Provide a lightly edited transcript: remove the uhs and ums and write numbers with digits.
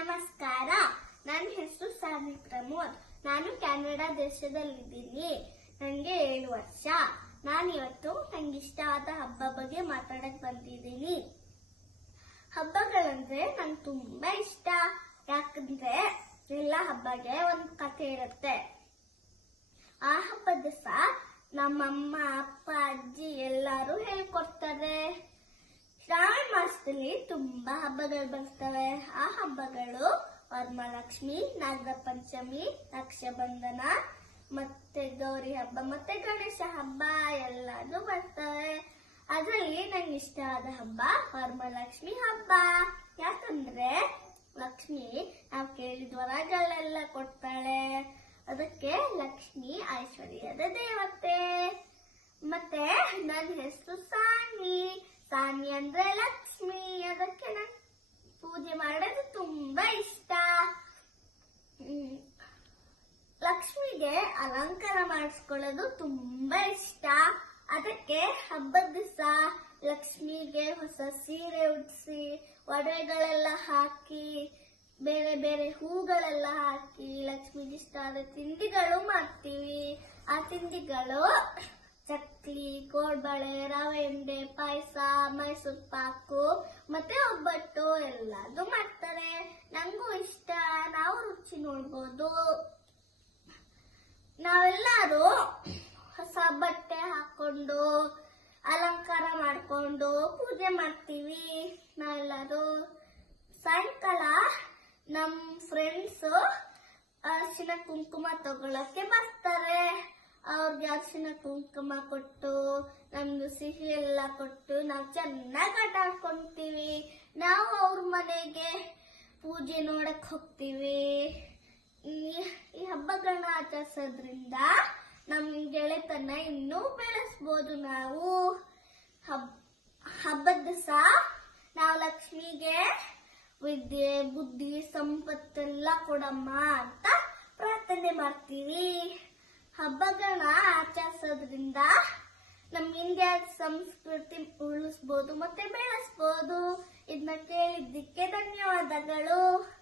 ನಮಸ್ಕಾರ. ನನ್ನ ಹೆಸರು ಸಾನಿ ಪ್ರಮೋದ್. ನಾನು ಕೆನಡಾ ದೇಶದಲ್ಲಿದ್ದೀನಿ. ನನಗೆ 7 ವರ್ಷ. ನಾನಿವತ್ತು ನಂಗೆ ಇಷ್ಟವಾದ ಹಬ್ಬ ಬಗ್ಗೆ ಮಾತಾಡಕ್ ಬಂದಿದ್ದೀನಿ. ಹಬ್ಬಗಳಂದ್ರೆ ನಂಗೆ ತುಂಬಾ ಇಷ್ಟ. ಯಾಕಂದ್ರೆ ಎಲ್ಲ ಹಬ್ಬಗೆ ಒಂದು ಕಥೆ ಇರುತ್ತೆ. ಆ ಹಬ್ಬದ ದಿವಸ ನಮ್ಮಮ್ಮ, ಅಪ್ಪ, ಅಜ್ಜಿ ಎಲ್ಲರೂ ಹೇಳ್ಕೊಡ್ತಾರೆ. ಶ್ರಾವಣ ಮಾಸದಲ್ಲಿ ತುಂಬಾ ಹಬ್ಬಗಳು ಬರ್ತವೆ. ಆ ಹಬ್ಬಗಳು ವರಮಹಾಲಕ್ಷ್ಮಿ, ನಾಗರ ಪಂಚಮಿ, ರಕ್ಷಾಬಂಧನ, ಮತ್ತೆ ಗೌರಿ ಹಬ್ಬ, ಮತ್ತೆ ಗಣೇಶ ಹಬ್ಬ ಎಲ್ಲಾನು ಬರ್ತವೆ. ಅದರಲ್ಲಿ ನಂಗೆ ಇಷ್ಟವಾದ ಹಬ್ಬ ವರಮಹಾಲಕ್ಷ್ಮಿ ಹಬ್ಬ. ಯಾಕಂದ್ರೆ ಲಕ್ಷ್ಮಿ ನಾವು ಕೇಳಿದ ವರಗಳೆಲ್ಲ ಕೊಡ್ತಾಳೆ. ಅದಕ್ಕೆ ಲಕ್ಷ್ಮಿ ಐಶ್ವರ್ಯದ ದೇವತೆ. ಮತ್ತೆ ನನ್ನ ಹೆಸರು ಸಾನಿ. ಸಾನಿ ಅಂದ್ರೆ ಲಕ್ಷ್ಮಿ. ಅದಕ್ಕೆ ನಾನು ಪೂಜೆ ಮಾಡೋದು ತುಂಬಾ ಇಷ್ಟ. ಲಕ್ಷ್ಮಿಗೆ ಅಲಂಕಾರ ಮಾಡಿಸ್ಕೊಳ್ಳೋದು ತುಂಬಾ ಇಷ್ಟ. ಅದಕ್ಕೆ ಹಬ್ಬದ ದಿವಸ ಲಕ್ಷ್ಮಿಗೆ ಹೊಸ ಸೀರೆ ಉಡಿಸಿ, ಒಡವೆಗಳೆಲ್ಲ ಹಾಕಿ, ಬೇರೆ ಬೇರೆ ಹೂಗಳೆಲ್ಲ ಹಾಕಿ ಲಕ್ಷ್ಮಿಗೆ ಇಷ್ಟ ಆದ ತಿಂಡಿಗಳು ಮಾಡ್ತೀವಿ. ಆ ತಿಂಡಿಗಳು ಚಕ್ಲಿ, ಕೋಡ್ಬಳೆ, ರವೆ ಉಂಡೆ, ಪಾಯಸ, ಮೈಸೂರು ಪಾಕು, ಮತ್ತೆ ಒಬ್ಬಟ್ಟು ಎಲ್ಲಾನು ಮಾಡ್ತಾರೆ. ನಂಗೂ ಇಷ್ಟ. ನಾವು ರುಚಿ ನೋಡ್ಬೋದು. ನಾವೆಲ್ಲರೂ ಹೊಸ ಬಟ್ಟೆ ಹಾಕೊಂಡು ಅಲಂಕಾರ ಮಾಡ್ಕೊಂಡು ಪೂಜೆ ಮಾಡ್ತೀವಿ. ನಾವೆಲ್ಲರೂ ಸಾಯಂಕಾಲ ನಮ್ ಫ್ರೆಂಡ್ಸ್ ಅರಿಶಿನ ಕುಂಕುಮ ತಗೊಳಕ್ಕೆ ಬರ್ತಾರೆ. ಅವ್ರಿಗೆ ಅರಿಶಿನ ಕುಂಕುಮ ಕೊಟ್ಟು, ನಮ್ದು ಸಿಹಿ ಎಲ್ಲ ಕೊಟ್ಟು ನಾವು ಚೆನ್ನಾಗಿ ಆಟ ಆಡ್ಕೊಂತೀವಿ. ನಾವು ಅವ್ರ ಮನೆಗೆ ಪೂಜೆ ನೋಡಕ್ ಹೋಗ್ತೀವಿ. ಈ ಹಬ್ಬಗಳನ್ನ ಆಚರಿಸೋದ್ರಿಂದ ನಮ್ ಗೆಳೆತನ ಇನ್ನೂ ಬೆಳೆಸ್ಬೋದು. ನಾವು ಹಬ್ಬದ ದಿವಸ ನಾವು ಲಕ್ಷ್ಮಿಗೆ ವಿದ್ಯೆ, ಬುದ್ಧಿ, ಸಂಪತ್ತೆಲ್ಲ ಕೊಡಮ್ಮ ಅಂತ ಪ್ರಾರ್ಥನೆ ಮಾಡ್ತೀವಿ. ಹಬ್ಬಗಳನ್ನ ಆಚರಿಸೋದ್ರಿಂದ ನಮ್ ಇಂಡಿಯಾ ಸಂಸ್ಕೃತಿ ಉಳಿಸ್ಬೋದು ಮತ್ತೆ ಬೆಳೆಸ್ಬೋದು. ಇದನ್ನ ಕೇಳಿದ್ದಕ್ಕೆ ಧನ್ಯವಾದಗಳು.